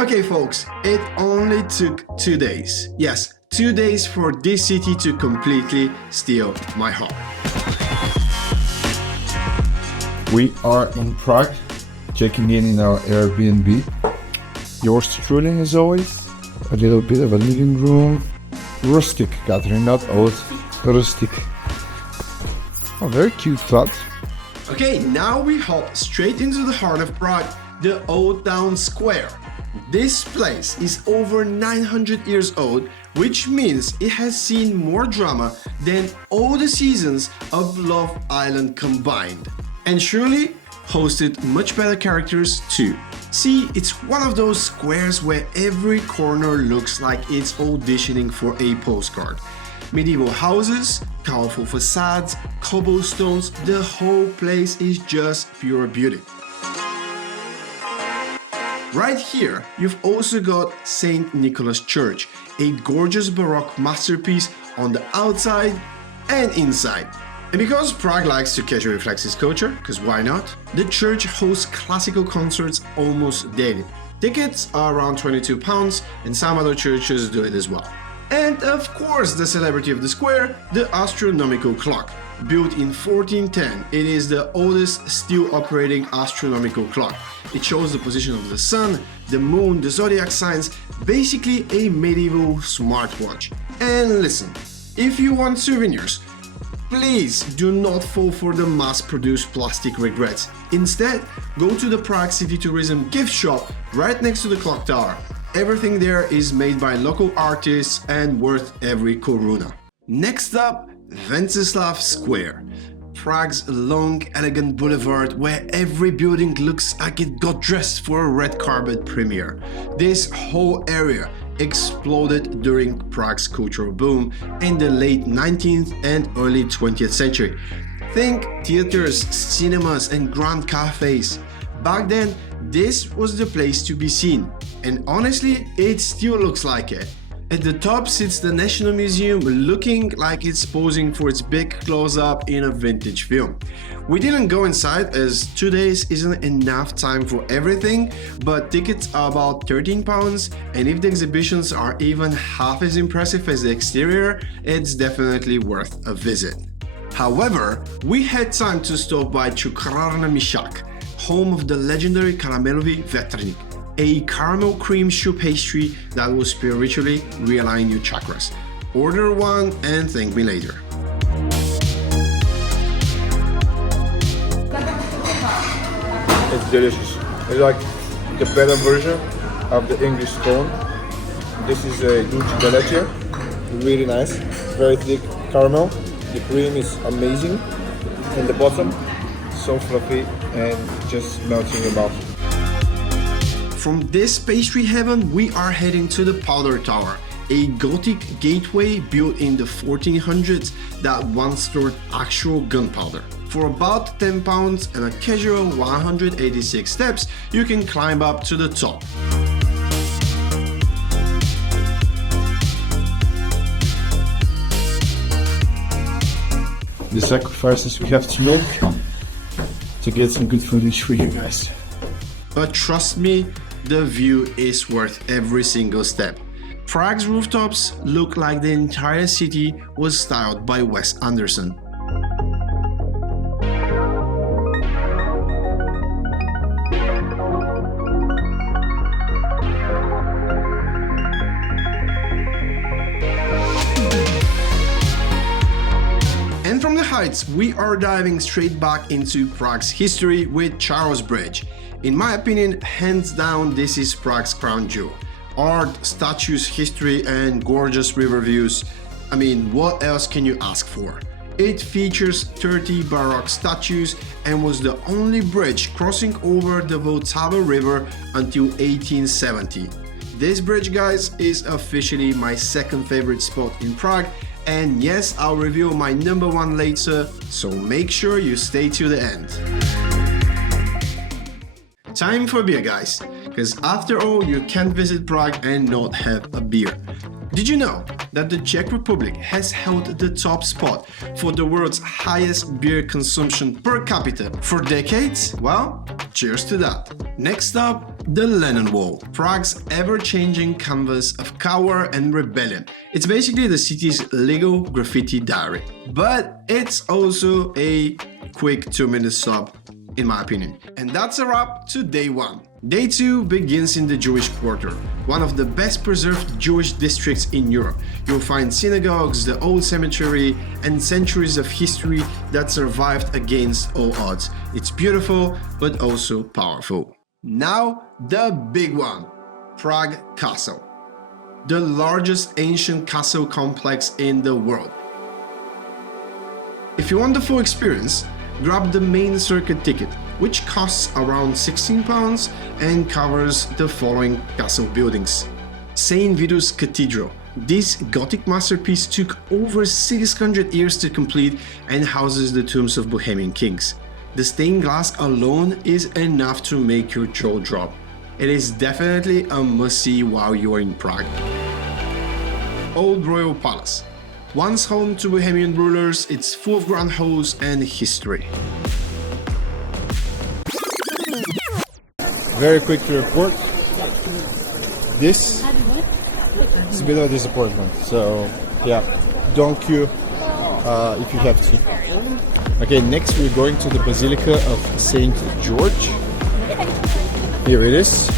Okay folks, it only took 2 days. Yes, 2 days for this city to completely steal my heart. We are in Prague, checking in our Airbnb. Yours truly as always. A little bit of a living room. Rustic gathering, not old, rustic. A very cute flat. Okay, now we hop straight into the heart of Prague, the Old Town Square. This place is over 900 years old, which means it has seen more drama than all the seasons of Love Island combined. And surely hosted much better characters too. See, it's one of those squares where every corner looks like it's auditioning for a postcard. Medieval houses, colorful facades, cobblestones, the whole place is just pure beauty. Right here, you've also got St. Nicholas Church, a gorgeous Baroque masterpiece on the outside and inside. And because Prague likes to casually flex its culture, because why not, the church hosts classical concerts almost daily. Tickets are around £22 and some other churches do it as well. And of course, the celebrity of the square, the Astronomical Clock. Built in 1410, it is the oldest still operating astronomical clock. It shows the position of the sun, the moon, the zodiac signs, basically a medieval smartwatch. And listen, if you want souvenirs, please do not fall for the mass-produced plastic regrets. Instead, go to the Prague City Tourism gift shop right next to the clock tower. Everything there is made by local artists and worth every koruna. Next up, Wenceslas Square. Prague's long, elegant boulevard where every building looks like it got dressed for a red carpet premiere. This whole area exploded during Prague's cultural boom in the late 19th and early 20th century. Think theaters, cinemas and grand cafes. Back then, this was the place to be seen, and honestly, it still looks like it. At the top sits the National Museum, looking like it's posing for its big close-up in a vintage film. We didn't go inside as 2 days isn't enough time for everything, but tickets are about £13, and if the exhibitions are even half as impressive as the exterior, it's definitely worth a visit. However, we had time to stop by Cukrárna Myšák, home of the legendary caramelový větrník, a caramel cream choux pastry that will spiritually realign your chakras. Order one and thank me later. It's delicious. It's like the better version of the English scone. This is a dulce de leche, really nice, very thick caramel. The cream is amazing, and the bottom so fluffy and just melting in your mouth. From this pastry heaven, we are heading to the Powder Tower, a Gothic gateway built in the 1400s that once stored actual gunpowder. For about £10 and a casual 186 steps, you can climb up to the top. The sacrifices we have to make to get some good footage for you guys. But trust me, the view is worth every single step. Prague's rooftops look like the entire city was styled by Wes Anderson. And from the heights, we are diving straight back into Prague's history with Charles Bridge. In my opinion, hands down, this is Prague's crown jewel. Art, statues, history, and gorgeous river views. I mean, what else can you ask for? It features 30 Baroque statues and was the only bridge crossing over the Vltava river until 1870. This bridge, guys, is officially my second favorite spot in Prague, and yes, I'll reveal my number one later, so make sure you stay till the end. Time for beer, guys, because after all, you can't visit Prague and not have a beer. Did you know that the Czech Republic has held the top spot for the world's highest beer consumption per capita for decades? Well, cheers to that. Next up, the Lennon Wall, Prague's ever-changing canvas of power and rebellion. It's basically the city's legal graffiti diary, but it's also a quick 2-minute stop, in my opinion. And that's a wrap to day 1. Day 2 begins in the Jewish Quarter, one of the best preserved Jewish districts in Europe. You'll find synagogues, the old cemetery, and centuries of history that survived against all odds. It's beautiful, but also powerful. Now, the big one, Prague Castle, the largest ancient castle complex in the world. If you want the full experience, grab the main circuit ticket, which costs around £16 and covers the following castle buildings. St. Vitus Cathedral. This Gothic masterpiece took over 600 years to complete and houses the tombs of Bohemian kings. The stained glass alone is enough to make your jaw drop. It is definitely a must-see while you're in Prague. Old Royal Palace. Once home to Bohemian rulers, it's full of grand halls and history. Very quick to report. This is a bit of a disappointment. So yeah, don't queue if you have to. Okay, next we're going to the Basilica of St. George. Here it is.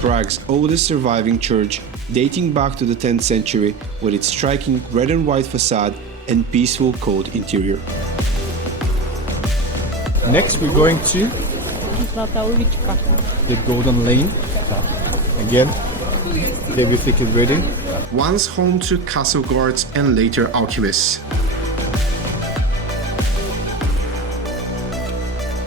Prague's oldest surviving church, dating back to the 10th century with its striking red and white facade and peaceful cold interior. Next we're going to the Golden Lane. Again, heavy thicket reading. Once home to castle guards and later alchemists.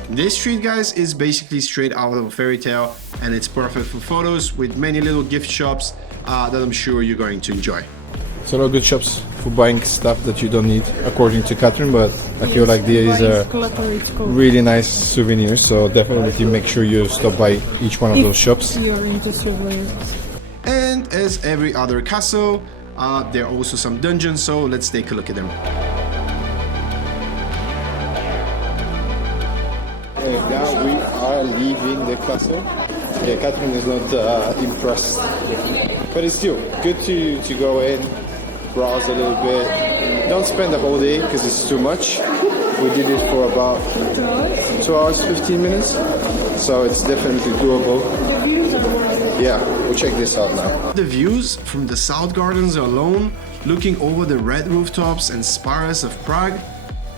This street, guys, is basically straight out of a fairy tale, and it's perfect for photos with many little gift shops that I'm sure you're going to enjoy. So there are good shops for buying stuff that you don't need, according to Catherine, but I feel like there is a really nice souvenir, so definitely make sure you stop by each one of those shops. And as every other castle, there are also some dungeons, so let's take a look at them. And now we are leaving the castle. Yeah, Catherine is not impressed, but it's still good to go in, browse a little bit. Don't spend the whole day because it's too much. We did it for about 2 hours, 15 minutes, so it's definitely doable. Yeah, we'll check this out now. The views from the South Gardens alone, looking over the red rooftops and spires of Prague,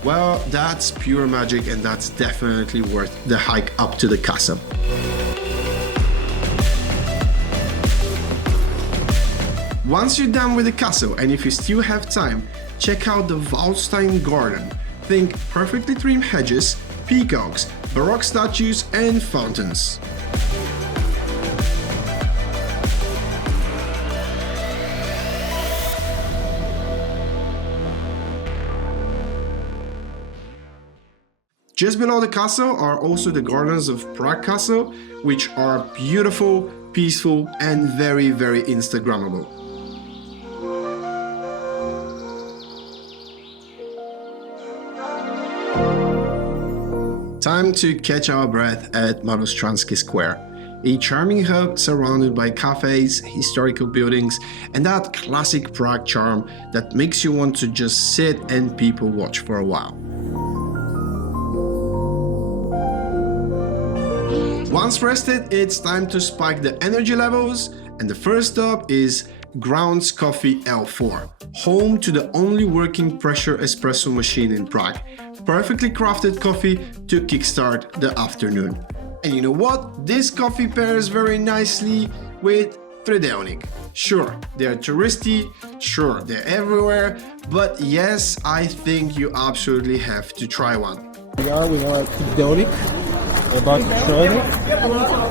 well, that's pure magic, and that's definitely worth the hike up to the castle. Once you're done with the castle, and if you still have time, check out the Waldstein Garden. Think perfectly trimmed hedges, peacocks, Baroque statues, and fountains. Just below the castle are also the gardens of Prague Castle, which are beautiful, peaceful, and very, very Instagrammable. Time to catch our breath at Malostranske Square, a charming hub surrounded by cafes, historical buildings, and that classic Prague charm that makes you want to just sit and people watch for a while. Once rested, it's time to spike the energy levels, and the first stop is Grounds Coffee L4, home to the only working pressure espresso machine in Prague. Perfectly crafted coffee to kickstart the afternoon. And you know what? This coffee pairs very nicely with Trdelník. Sure, they're touristy, sure, they're everywhere, but yes, I think you absolutely have to try one. We are at Trdelník. We're about to try it.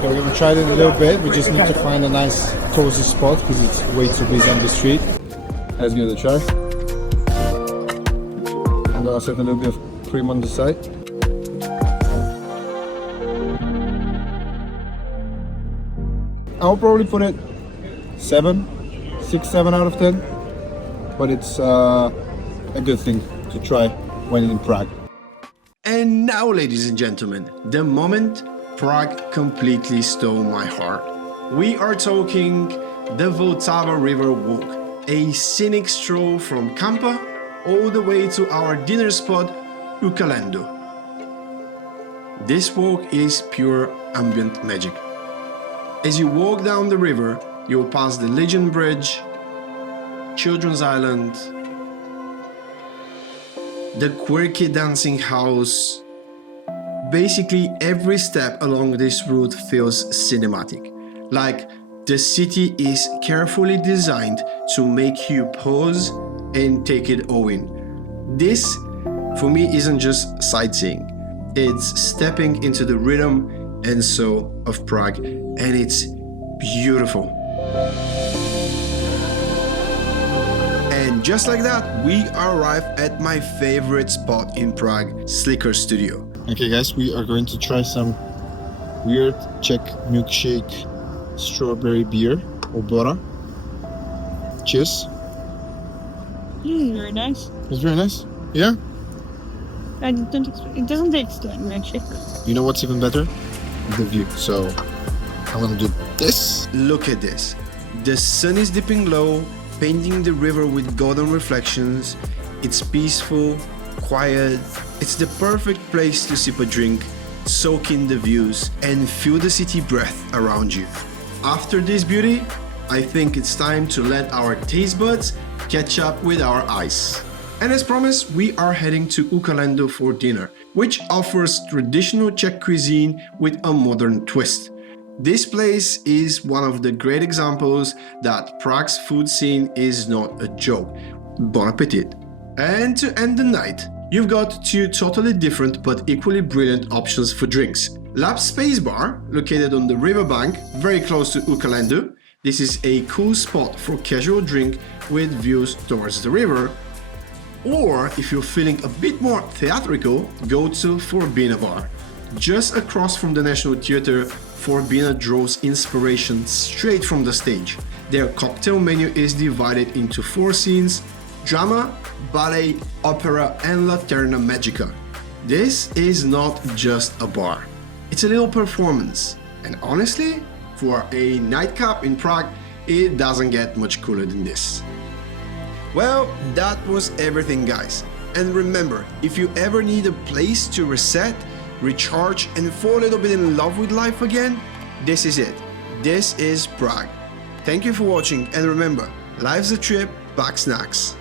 So we're going to try it in a little bit. We just need to find a nice cozy spot because it's way too busy on the street. Let's give it a try. And I'll set a little bit of cream on the side. I'll probably put it 6, 7 out of 10. But it's a good thing to try when in Prague. And now, ladies and gentlemen, the moment Prague completely stole my heart. We are talking the Vltava River Walk, a scenic stroll from Kampa all the way to our dinner spot, Kalendů. This walk is pure ambient magic. As you walk down the river, you'll pass the Legion Bridge, Children's Island, the quirky dancing house. Basically, every step along this route feels cinematic. Like the city is carefully designed to make you pause and take it all in. This, for me, isn't just sightseeing. It's stepping into the rhythm and soul of Prague, and it's beautiful. And just like that, we arrive at my favorite spot in Prague, SLIKR studio. Okay guys, we are going to try some weird Czech milkshake strawberry beer or bora. Cheers. Very nice. It's very nice. Yeah? It doesn't taste like milkshake. You know what's even better? The view. So I'm gonna do this. Look at this. The sun is dipping low, painting the river with golden reflections. It's peaceful, quiet. It's the perfect place to sip a drink, soak in the views, and feel the city breath around you. After this beauty, I think it's time to let our taste buds catch up with our eyes. And as promised, we are heading to Kalendů for dinner, which offers traditional Czech cuisine with a modern twist. This place is one of the great examples that Prague's food scene is not a joke. Bon appetit! And to end the night, you've got two totally different but equally brilliant options for drinks. Lab Space Bar, located on the riverbank, very close to Kalendů. This is a cool spot for casual drink with views towards the river. Or, if you're feeling a bit more theatrical, go to Forbína Bar. Just across from the National Theatre, Forbína draws inspiration straight from the stage. Their cocktail menu is divided into 4 scenes: drama, ballet, opera, and Laterna Magica. This is not just a bar. It's a little performance. And honestly, for a nightcap in Prague, it doesn't get much cooler than this. Well, that was everything, guys. And remember, if you ever need a place to reset, recharge, and fall a little bit in love with life again, this is it. This is Prague. Thank you for watching, and remember, life's a trip, pack snacks.